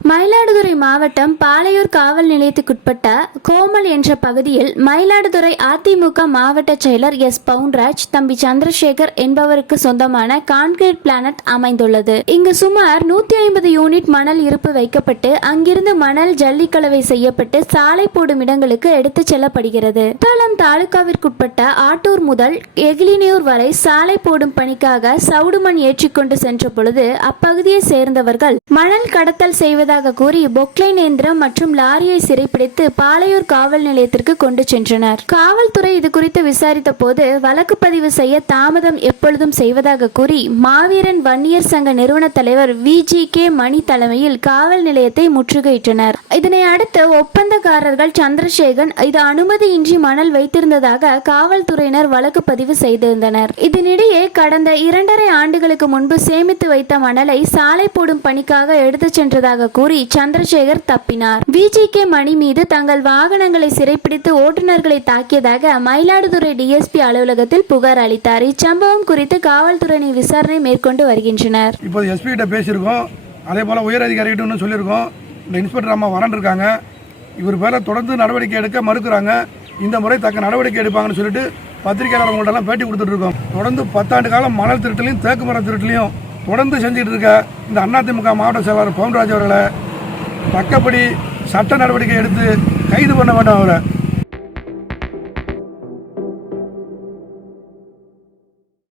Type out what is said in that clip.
மயிலாடுதுறை மாவட்டம் பாளையூர் காவல் நிலையத்துக்குட்பட்ட கோமல் என்ற பகுதியில் மயிலாடுதுறை அதிமுக மாவட்ட செயலர் எஸ் பவுன்ராஜ் தம்பி சந்திரசேகர் என்பவருக்கு சொந்தமான கான்கிரீட் பிளானட் அமைந்துள்ளது. இங்கு சுமார் நூத்தி ஐம்பது யூனிட் மணல் இருப்பு வைக்கப்பட்டு அங்கிருந்து மணல் ஜல்லிக்கலவை செய்யப்பட்டு சாலை போடும் இடங்களுக்கு எடுத்துச் செல்லப்படுகிறது. குத்தாலம் தாலுகாவிற்குட்பட்ட ஆட்டூர் முதல் எகிலினியூர் வரை சாலை போடும் பணிக்காக சவுடுமண் ஏற்றிக்கொண்டு சென்ற பொழுது அப்பகுதியை சேர்ந்தவர்கள் மணல் கடத்தல் செய்வது செய்வதாக கூறி பொக்லைன் இயந்திரம் மற்றும் லாரியை சிறைப்பிடித்து பாளையூர் காவல் நிலையத்திற்கு கொண்டு சென்றனர். காவல்துறை இது குறித்து விசாரித்த போது வழக்கு பதிவு செய்ய தாமதம் எப்பொழுதும் செய்வதாக கூறி மாவீரன் வன்னியர் சங்க நிறுவன தலைவர் வி. ஜி. கே. மணி தலைமையில் காவல் நிலையத்தை முற்றுகையிட்டனர். இதனை அடுத்து ஒப்பந்தக்காரர்கள் சந்திரசேகன் இது அனுமதியின்றி மணல் வைத்திருந்ததாக காவல்துறையினர் வழக்கு பதிவு செய்திருந்தனர். இதனிடையே கடந்த இரண்டரை ஆண்டுகளுக்கு முன்பு சேமித்து வைத்த மணலை சாலை போடும் பணிக்காக எடுத்துச் சென்றதாக கூறி சந்திரசேகர் தப்பினார். விஜிகே மணி மீது தங்கள் வாகனங்களை சிறைப்பிடித்து ஓட்டுநர்களை தாக்கியதாக மயிலாடுதுறை டிஎஸ்பி அலுவலகத்தில் புகார் அளித்தார். இச்சம்பவம் குறித்து காவல்துறையினர் விசாரணை மேற்கொண்டு வருகின்றனர். இப்போ எஸ்பி கிட்ட பேசியிருக்கோம். அதே போல் உயர் அதிகாரிகிட்ட சொல்லியிருக்கோம். இந்த இன்ஸ்பெக்டர் அம்மா வரண்டிருக்காங்க இவர் மேலே தொடர்ந்து நடவடிக்கை எடுக்க மறுக்கிறாங்க. இந்த முறை தக்க நடவடிக்கை எடுப்பாங்கன்னு சொல்லிட்டு பத்திரிகையாளர்கள்ட்டெல்லாம் பேட்டி கொடுத்துட்டு இருக்கோம். தொடர்ந்து பத்தாண்டு காலம் மணல் திருட்டுலையும் தேக்கு மரம் திருட்டுலையும் தொடர்ந்து செஞ்சுட்டு இருக்க இந்த அதிமுக மாவட்ட செயலாளர் பவுன்ராஜ் அவர்களை தக்கப்படி சட்ட நடவடிக்கை எடுத்து கைது பண்ண வேண்டும் அவரை.